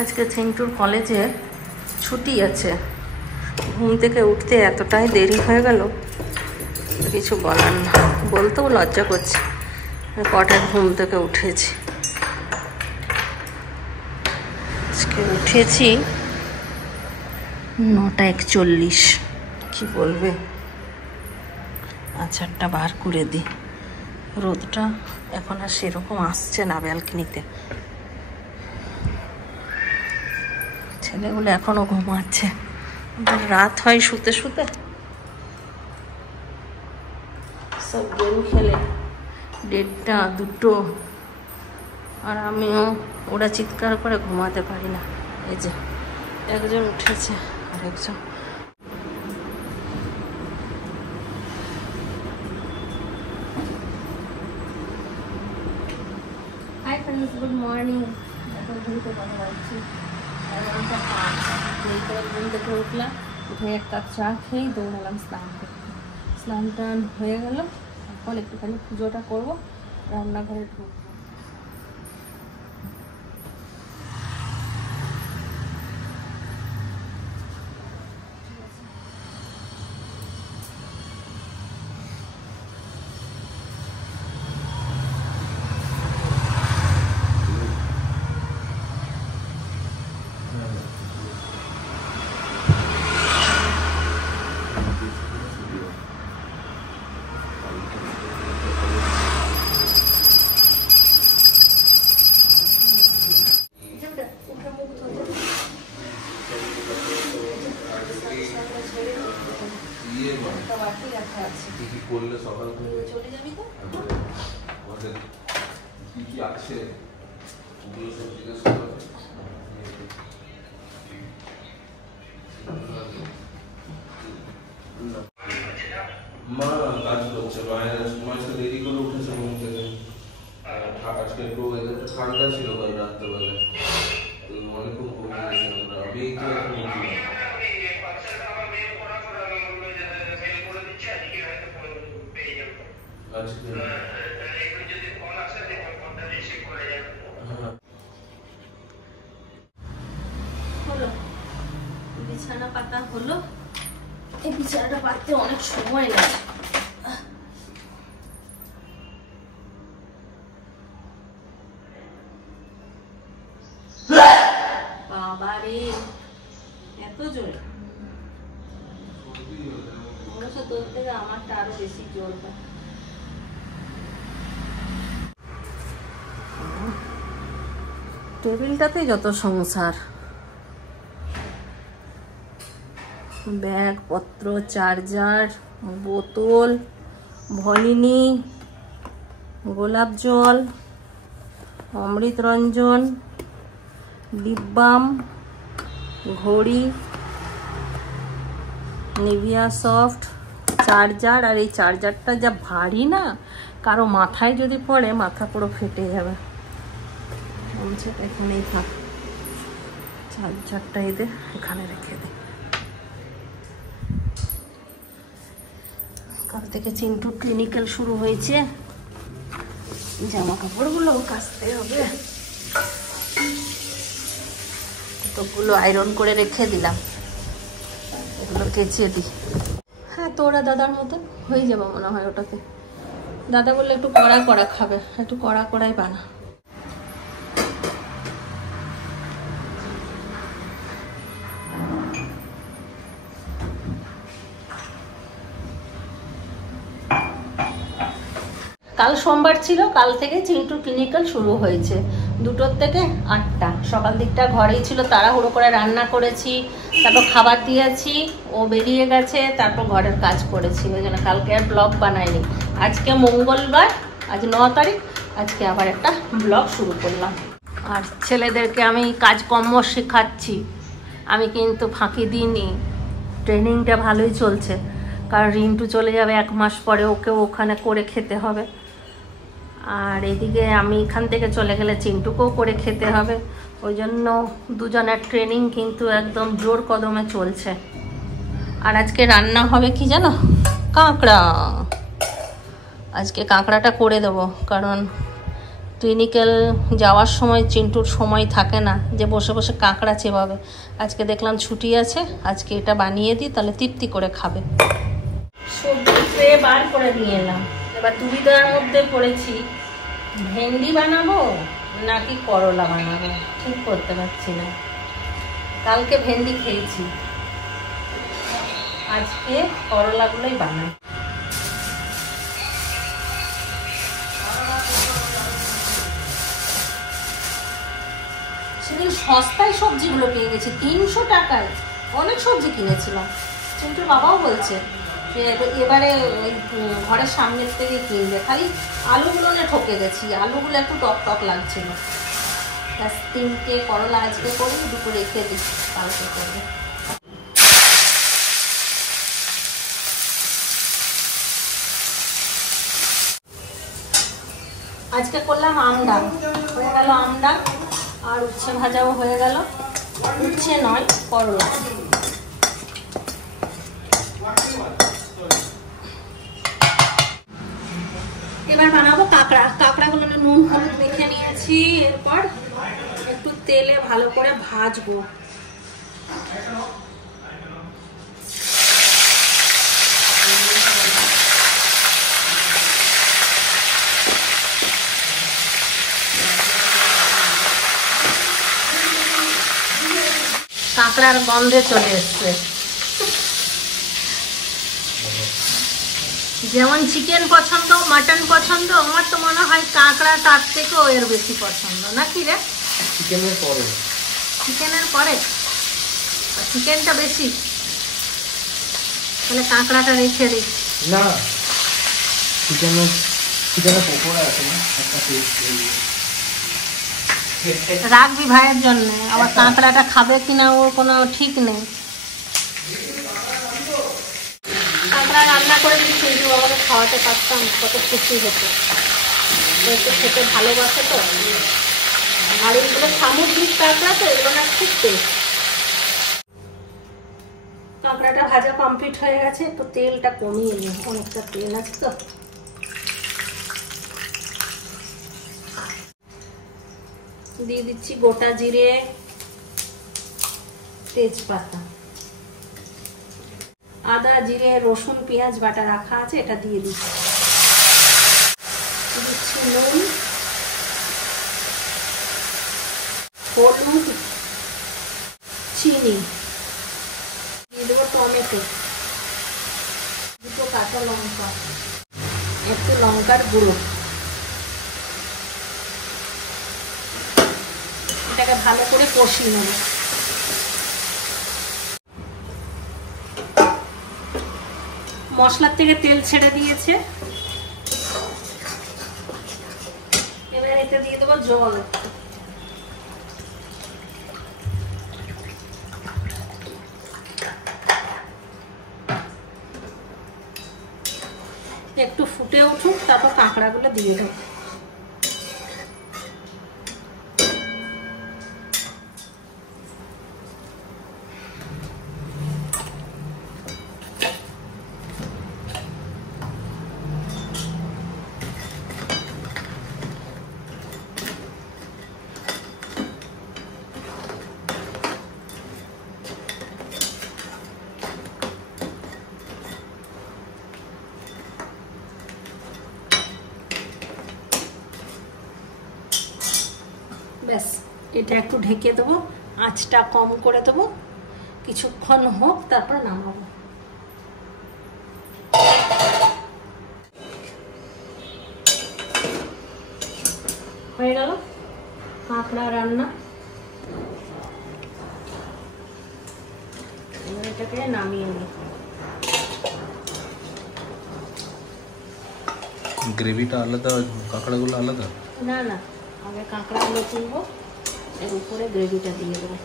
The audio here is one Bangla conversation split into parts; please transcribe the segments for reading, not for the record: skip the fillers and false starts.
আজকে চিন্টুর কলেজে ছুটি আছে। ঘুম থেকে উঠতে এতটাই দেরি হয়ে গেল, কিছু বলার না। বলতেও লজ্জা করছে কটায় ঘুম থেকে উঠেছি। আজকে উঠেছি 9:41। কি বলবে? আচারটা বার করে দিই। রোদটা এখন আর সেরকম আসছে না ব্যালকনিতে। ছেলেগুলো এখনো ঘুমাচ্ছে, রাত হয় শুতে শুতে। সব গেম খেলে 1:30, 2টো, আর আমিও ওরা চিৎকার করে ঘুমাতে পারি না। এই যে একজন উঠেছে আর একজন। Hi friends, good morning. এখন ঘুরতে কথা বলছি। 11:05। যেই করে ঘুম থেকে উঠলাম, উঠে এক কাপ চা খেয়েই দৌড়ালাম স্নান করতে। স্নান টান হয়ে গেল, এখন একটুখানি পুজোটা করবো, রান্নাঘরে ঢুকবো। মা কাজ করছে বাইরে, সময় তো দেরি করে উঠেছে ঘুম থেকে। আজকে একটু ঠান্ডা ছিল কাল রাত্রেবেলা, অনেকক্ষণ ঘুম গেছে। আমি একটু এখন উঠলাম। বিছানা পাতা হলো। এই বিছানাটা পাততে অনেক সময় লাগে। বাবারে, এত জোরে! অবশ্য তোর থেকে আমারটা আরো বেশি জোর হয়। টেবিলটাতেই যত সংসার, ব্যাগপত্র, চার্জার, বোতল, ভলিনি, গোলাপ জল, অমৃত রঞ্জন, লিপ বাম, ঘড়ি, নিভিয়া সফট, চার্জার। আর এই চার্জারটা যা ভারী না, কারো মাথায় যদি পড়ে মাথা পুরো ফেটে যাবে। বলছে এখানেই থাক, চার্জারটা এদের এখানে রেখে দে। কাল থেকে চিন্টুর ক্লিনিক্যাল শুরু হয়েছে, জামা কাপড়গুলো কাচতে হবে। কতগুলো আয়রন করে রেখে দিলাম, এগুলো কেচে দিই। হ্যাঁ, তো ওরা দাদার মতো হয়ে যাবে মনে হয় ওটাকে। দাদা বললে একটু কড়া কড়া খাবে, একটু কড়া কড়াই বানা। কাল সোমবার ছিল, কাল থেকে চিন্টুর ক্লিনিক্যাল শুরু হয়েছে 2টোর থেকে 8টা। সকাল দিকটা ঘরেই ছিল, তাড়াহুড়ো করে রান্না করেছি, তারপর খাবার দিয়েছি, ও বেরিয়ে গেছে, তারপর ঘরের কাজ করেছি। ওই জন্য কালকে আর ব্লগ বানাইনি। আজকে মঙ্গলবার, আজ 9 তারিখ, আজকে আবার একটা ব্লগ শুরু করলাম। আর ছেলেদেরকে আমি কাজকর্ম শেখাচ্ছি, আমি কিন্তু ফাঁকি দিইনি। ট্রেনিংটা ভালোই চলছে, কারণ রিন্টু চলে যাবে 1 মাস পরে, ওকেও ওখানে করে খেতে হবে। আর এদিকে আমি এখান থেকে চলে গেলে চিন্টুকেও করে খেতে হবে। ওই জন্য দুজনের ট্রেনিং কিন্তু একদম জোর কদমে চলছে। আর আজকে রান্না হবে কি জানো? কাঁকড়া। আজকে কাঁকড়াটা করে দেবো, কারণ ক্লিনিক্যাল যাওয়ার সময় চিন্টুর সময় থাকে না যে বসে বসে কাঁকড়া চেবাবে। আজকে দেখলাম ছুটি আছে, আজকে এটা বানিয়ে দিই, তাহলে তৃপ্তি করে খাবে। সবজি ট্রে বার করে নিয়ে এলাম। এবার দুবিধার মধ্যে পড়েছি, ভেন্ডি বানাবো নাকি করলা বানাবো, ঠিক করতে পারছি না। কালকে ভেন্ডি খেয়েছি, আজকে করলাগুলোই বানাই। সেদিন সস্তায় সবজিগুলো পেয়ে গেছি, 300 টাকায় অনেক সবজি কিনেছিলাম। চিন্টুর বাবাও বলছে এবারে ওই ঘরের সামনের থেকে কিনবে, খালি আলুগুলো না ঠকে গেছি, আলুগুলো একটু টক টক লাগছিল। 3টে করলা আজকে করি, 2টো রেখে দিই, কালকে করবে। আজকে করলাম আমডাল, হয়ে গেল আমডাল, আর উচ্ছে ভাজাও হয়ে গেল। উচ্ছে নয়, করলা। এবার বানাবো কাঁকড়া। কাঁকড়াগুলো নুন হলুদ মেখে নিয়েছি, এরপর একটু তেলে ভালো করে ভাজবো। কাঁকড়ার গন্ধে চলে এসছে। যেমন চিকেন পছন্দ, মাটন পছন্দ, আমার তো মনে হয় কাঁকড়া তার থেকেও এর বেশি পছন্দ, নাকি রে? চিকেনের পরে। চিকেনের পরে চিকেনটা বেশি, তাহলে কাঁকড়াটা রেখে দিই। না, চিকেনের পকোড়া আছে না, রাখবি ভাইয়ের জন্য, আবার কাঁকড়াটা খাবে কিনা ওর কোনো ঠিক নেই। কাঁকড়া রান্না করে যদি চিন্টু বাবাকে খাওয়াতে পারতাম কত খুশি হতো। একটু খেতে ভালোবাসে তো, আর এগুলো সামুদ্রিক কাঁকড়া তো, এগুলো না খুব টেস্ট। কাঁকড়াটা ভাজা কমপ্লিট হয়ে গেছে, একটু তেলটা কমিয়ে নিই, অনেকটা তেল আছে তো। দিয়ে দিচ্ছি গোটা জিরে, তেজপাতা, আদা জিরে রসুন পেঁয়াজ বাটা রাখা আছে, এটা দিয়ে দিচ্ছি। দিচ্ছি নুন, হলুদ, চিনি, দিয়ে দেবো টমেটো, 2টো কাঁচা লঙ্কা, একটু লঙ্কার গুঁড়ো। এটাকে ভালো করে কষিয়ে নেব। মশলার থেকে তেল ছেড়ে দিয়েছে, এবার এটা দিয়ে দেবো জল। একটু ফুটে উঠুক, তারপর কাঁকড়াগুলো দিয়ে দেবো। ব্যাস, এটা একটু ঢেকে দেবো, আঁচটা কম করে দেবো, কিছুক্ষণ হোক, তারপর নামাবো। হয়ে গেল কাঁকড়া রান্না। এবার এটাকে নামিয়ে নিই। গ্রেভিটা আলাদা, কাঁকড়াগুলো আলাদা? না না, আগে কাঁকড়াগুলো তুলবো, এর উপরে গ্রেভিটা দিয়ে দেবো।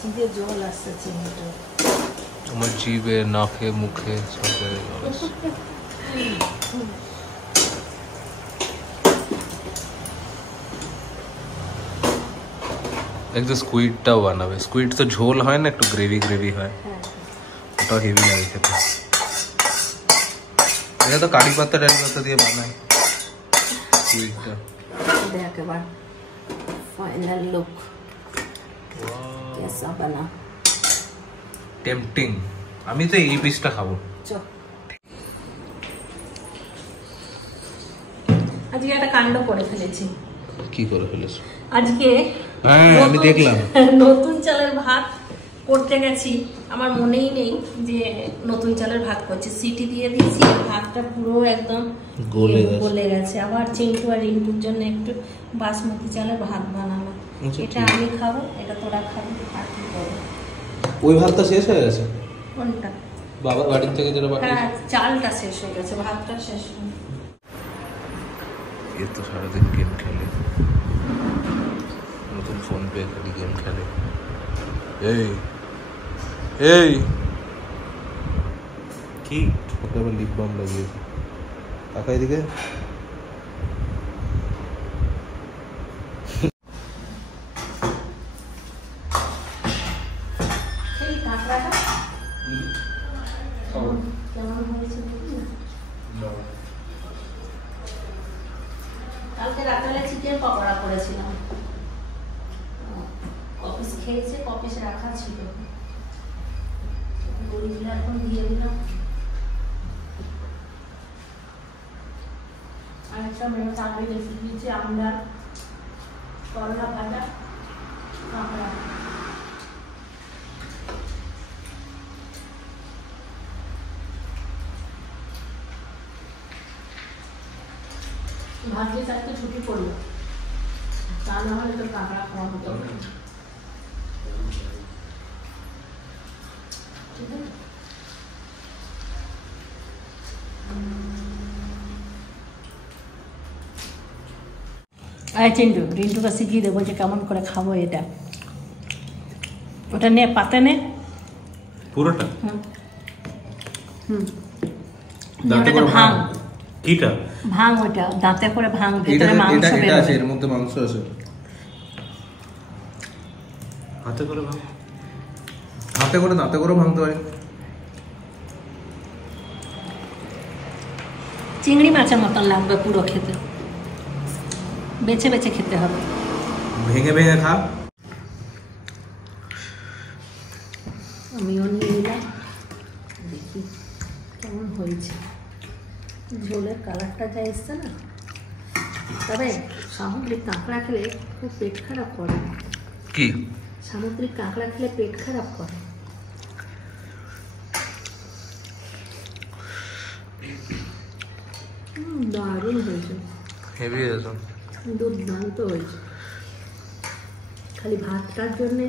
জিভে জল আসছে চিংড়িটা। আমার জিভে, নাকে, মুখে সব জায়গায় জল আসছে। একটু স্কুইডটাও বানাবে। স্কুইড তো ঝোল হয় না, একটু গ্রেভি গ্রেভি হয়, ওটাও হেভি লাগে খেতে। এটা তো কারি পাতা ডাল পাতা দিয়ে বানায় স্কুইডটা। দেখ এবার ফাইনাল লুক কেসা বানা। টেম্পটিং। আমি তো এই পিসটা খাবো। চল আজকে একটা কাণ্ড করে ফেলেছি। কি করে ফেলেছো? আজকে আমি দেখলাম নতুন চালের ভাত করতে গেছি, আমার মনেই নেই যে নতুন চালের ভাত করছি। সিটি দিয়ে দিয়েছি, ভাতটা পুরো একদম গলে গেছে। আবার চিন্টু আর রিন্টুর জন্য একটু বাসমতি চালের ভাত বানানো। এটা আমি খাবো, এটা তোরা খাবি, আর কি করবো? ওই ভাতটা শেষ হয়ে গেছে। কোনটা? বাবার বাড়ির থেকে যেটা পাঠিয়েছে। চালটা শেষ হয়ে গেছে, ভাতটা শেষ হয়নি। এ তো সারাদিন গেম খেলে, নতুন ফোন পেয়ে খালি গেম খেলে। এই এই কি ওকে আবার লিপ বাম লাগিয়েছে। কাকা এদিকে। কালকে রাত্রে চিকেন পকোড়া করেছিলাম, অফিস খেয়েছে, অফিস রাখা ছিল, এখন দিয়ে দিলাম। আরেকটা মেয়ে চাকরি রেসিপি দিয়েছে, আমরা করলা ভাজা, কাঁকড়া। ভাগ্যে চারটে ছুটি পড়লো, তা না হলে তো কাঁকড়া খাওয়া হতো। চিন্টু রিন্টুকে শিখিয়ে দেবো যে কেমন করে খাবো এটা। ওটা নে, পাতে নে পুরোটা। দাঁতে করে ভাঙ। কিটা? ভাঙ ওটা, দাঁতে করে ভাঙ, ভেতরে মাংস বের হবে। এর মধ্যে মাংস আছে। হাতে করে ভাঙ, হাতে করে দাঁতে করে ভাঙতে হয়। চিংড়ি মাছের মতন লাগবে পুরো খেতে, বেছে বেছে খেতে হবে। ভেঙে ভেঙে খা। আমিও নিয়ে নিলাম, দেখি কেমন হয়েছে। ঝোলের কালারটা যা এসছে না, তবে সামুদ্রিক কাঁকড়া খেলে খুব পেট খারাপ করে। কি? সামুদ্রিক কাঁকড়া খেলে পেট খারাপ করে। দারুণ হয়েছে, হেভি হয়েছে, দুর্দান্ত হয়েছে। খালি ভাতটার জন্যে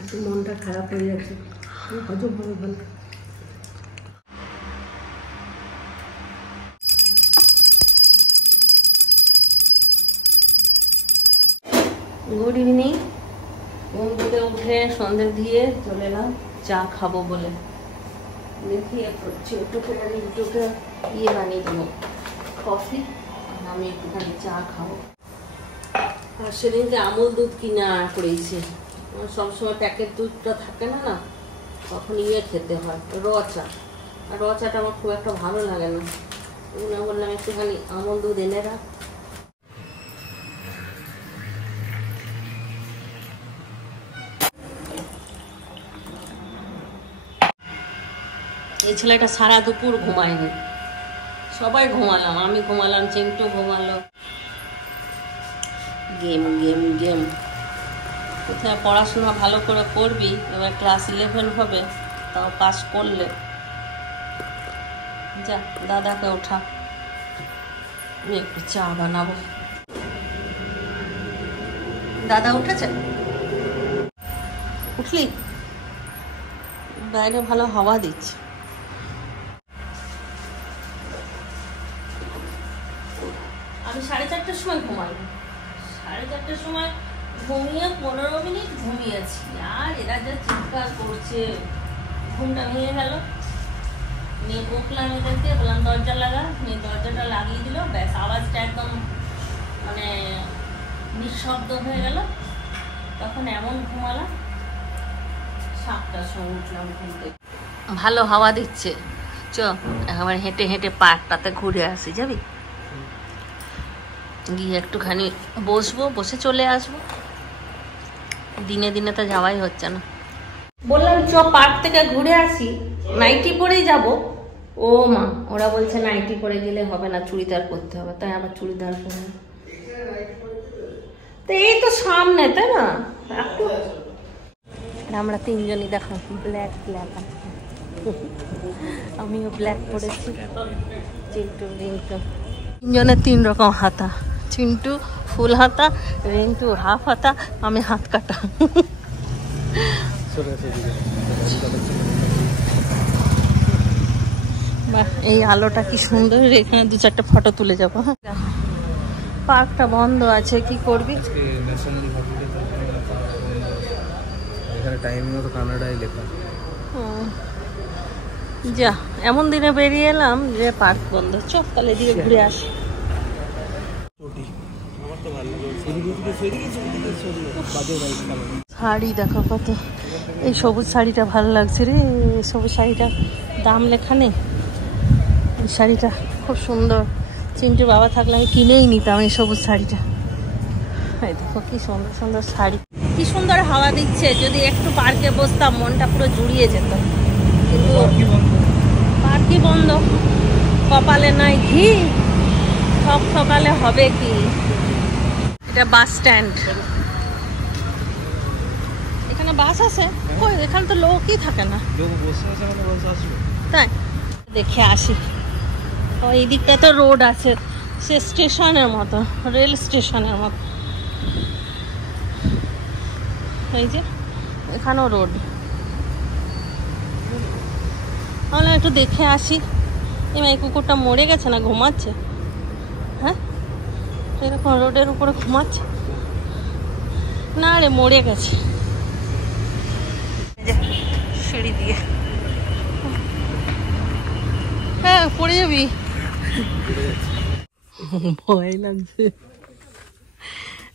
একটু মনটা খারাপ হয়ে যাচ্ছে, হজম হবে ভালো। Good evening. ঘুম থেকে উঠে সন্ধ্যে দিয়ে চলে এলাম চা খাবো বলে। দেখি একটু করে রিন্টুকে ইয়ে বানিয়ে দেবো, কফি, আর আমি একটুখানি চা খাবো। আর সেদিনকে আমুল দুধ কিনে করেছি, সবসময় প্যাকেট দুধটা থাকে না, না তখন ইয়ে খেতে হয় র চা, আর র চাটা আমার খুব একটা ভালো লাগে না। বললাম একটুখানি আমুল দুধ এনে রাখ। এই ছেলেটা সারা দুপুর ঘুমায়নি, সবাই ঘুমালাম, আমি ঘুমালাম, চিন্টু ঘুমালো। Game game game. কোথায় পড়াশোনা ভালো করে করবি, এবার ক্লাস 11 হবে, তাও পাস করলে। যা দাদাকে ওঠা, আমি একটু চা বানাবো। দাদা উঠেছে? উঠলি? বাইরে ভালো হাওয়া দিচ্ছে। আমি 4:30টার সময় ঘুমাই, 4:30টার সময় ঘুমিয়ে 15 মিনিট ঘুমিয়েছি, আর এরা যা চিৎকার করছে, ঘুমটা ভেঙে গেল। মেয়ে বকলাম এদেরকে, বললাম দরজা লাগা, মেয়ে দরজাটা লাগিয়ে দিল, ব্যাস আওয়াজটা একদম মানে নিঃশব্দ হয়ে গেল। তখন এমন ঘুমালাম, 7টার সময় উঠলাম ঘুম থেকে। ভালো হাওয়া দিচ্ছে, চ একবার হেঁটে হেঁটে পার্কটাতে ঘুরে আসি, যাবি? গিয়ে একটুখানি বসবো, বসে চলে আসবো। দিনে দিনে তো যাওয়াই হচ্ছে না। বললাম চ পার্ক থেকে ঘুরে আসি, নাইটি পরেই যাব। ও মা, ওরা বলছে নাইটি পরে গেলে হবে না, চুড়িদার পরতে হবে। তাই আবার চুড়িদার পরে, তো এই তো সামনে, তাই না? একটু আমরা তিনজনই দেখো ব্ল্যাক ব্ল্যাক, আমিও ব্ল্যাক পরেছি, চিন্টু রিন্টু, তিনজনের 3 রকম হাতা। চিন্টু ফুল হাতা, রিন্টু হাফ হাতা, আমি হাত কাটা। বাহ, এই আলোটা কি সুন্দর, এখানে 2-4টা ফটো তুলে যাবো। হ্যাঁ, পার্কটা বন্ধ আছে, কি করবি? যা, এমন দিনে বেরিয়ে এলাম যে পার্ক বন্ধ। চল তাহলে এদিকে ঘুরে আসি। শাড়ি দেখো কত, এই সবুজ শাড়িটা ভালো লাগছে রে, সবুজ শাড়িটা দাম লেখা নেই, এই শাড়িটা খুব সুন্দর। চিন্টুর বাবা থাকলে আমি কিনেই নিতাম এই সবুজ শাড়িটা। এই দেখো কি সুন্দর সুন্দর শাড়ি, কি সুন্দর হাওয়া দিচ্ছে। যদি একটু পার্কে বসতাম মনটা পুরো জুড়িয়ে যেত, কিন্তু পার্কই বন্ধ। কপালে নাই ঘি, সব সকালে হবে কি? এটা বাস স্ট্যান্ড, এখানে বাস আছে? কই, এখানে তো লোকই থাকে না। তাই দেখে আসি। ওই দিকটা তো রোড আছে, সে স্টেশনের মতো, রেল স্টেশনের মতো। এই যে এখানেও রোড, তাহলে একটু দেখে আসি। এই কুকুরটা মরে গেছে না ঘুমাচ্ছে? হ্যাঁ, এরকম রোডের উপরে ঘুমাচ্ছে না রে, মরে গেছে। সিঁড়ি দিয়ে, হ্যাঁ পড়ে যাবি, ভয় লাগছে।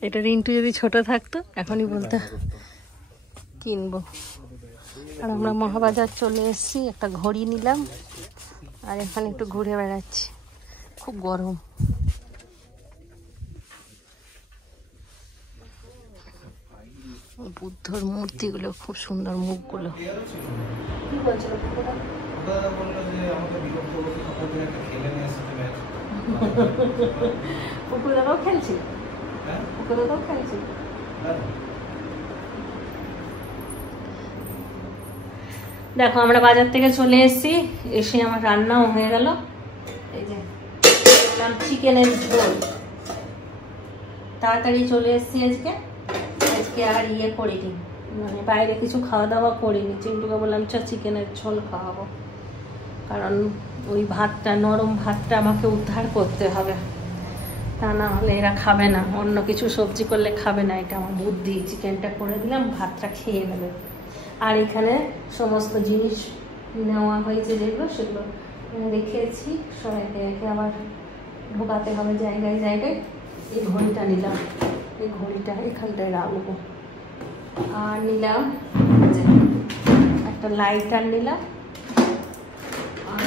এটা রিন্টু যদি ছোট থাকতো এখনই বলতো কিনবো। আর আমরা মহাবাজার চলে এসেছি, একটা ঘড়ি নিলাম আর এখানে একটু ঘুরে বেড়াচ্ছি। খুব গরম। বুদ্ধর মূর্তিগুলো খুব সুন্দর, মুখগুলো। কি বলছিল পুকুর দাদাও খেলছিল, পুকুর দাদাও খেলছিল। দেখো আমরা বাজার থেকে চলে এসেছি, এসে আমার রান্নাও হয়ে গেল। এই যে চিকেনের ঝোল, তাড়াতাড়ি চলে এসেছি আজকে। আজকে আর ইয়ে করিনি, মানে বাইরে কিছু খাওয়া দাওয়া করিনি। চিন্টুকে বললাম চ চিকেনের ঝোল খাওয়াবো, কারণ ওই ভাতটা, নরম ভাতটা আমাকে উদ্ধার করতে হবে, তা না হলে এরা খাবে না। অন্য কিছু সবজি করলে খাবে না, এটা আমার বুদ্ধি। চিকেনটা করে দিলাম, ভাতটা খেয়ে নেবে। আর এখানে সমস্ত জিনিস নেওয়া হয়েছে যেগুলো, সেগুলো রেখেছি, সবাইকে রেখে আবার ঢোকাতে হবে জায়গায় জায়গায়। এই ঘড়িটা নিলাম, এই ঘড়িটা এখানটায় রাখবো। আর নিলাম একটা লাইটার নিলাম, আর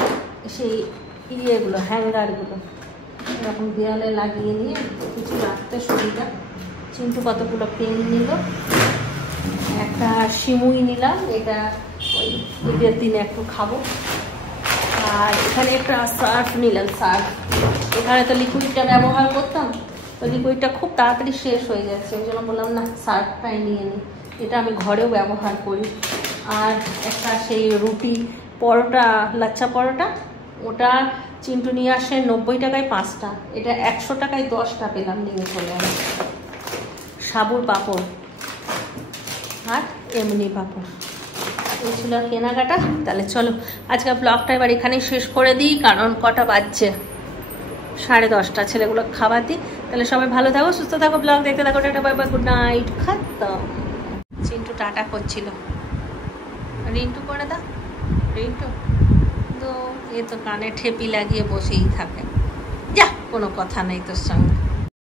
সেই ইয়েগুলো, হ্যাঙ্গারগুলো এরকম দেওয়ালে লাগিয়ে নিয়ে কিছু রাখতে সুবিধা। চিন্টু কতগুলো পেন নিল, একটা সিমুই নিলাম, এটা ওই ঈদের দিনে একটু খাবো। আর এখানে একটা সার্ফ নিলাম, সার্ফ। এখানে তো লিকুইডটা ব্যবহার করতাম, তো লিকুইডটা খুব তাড়াতাড়ি শেষ হয়ে যাচ্ছে, ওই জন্য বললাম না সার্ফটাই নিয়ে নিই, এটা আমি ঘরেও ব্যবহার করি। আর একটা সেই রুটি পরোটা, লাচ্চা পরোটা, ওটা চিন্টু নিয়ে আসে 90 টাকায় 5টা, এটা 100 টাকায় 10টা পেলাম, নিয়ে চলে আসে। সাবুর পাঁপড় আর এমনি পাঁপড়, এই ছিল কেনাকাটা। তাহলে চলো আজকে ব্লগটা এবার এখানেই শেষ করে দিই, কারণ কটা বাজছে, 10:30। ছেলেগুলো খাবার দিই। তাহলে সবাই ভালো থাকো, সুস্থ থাকো, ব্লগ দেখতে থাকো। Tata bye bye, good night, খতম। চিন্টু টাটা করছিল, রিন্টু করে দা, রিন্টু তো এ তো কানে ঠেপি লাগিয়ে বসেই থাকে। যা, কোনো কথা নেই তোর সঙ্গে।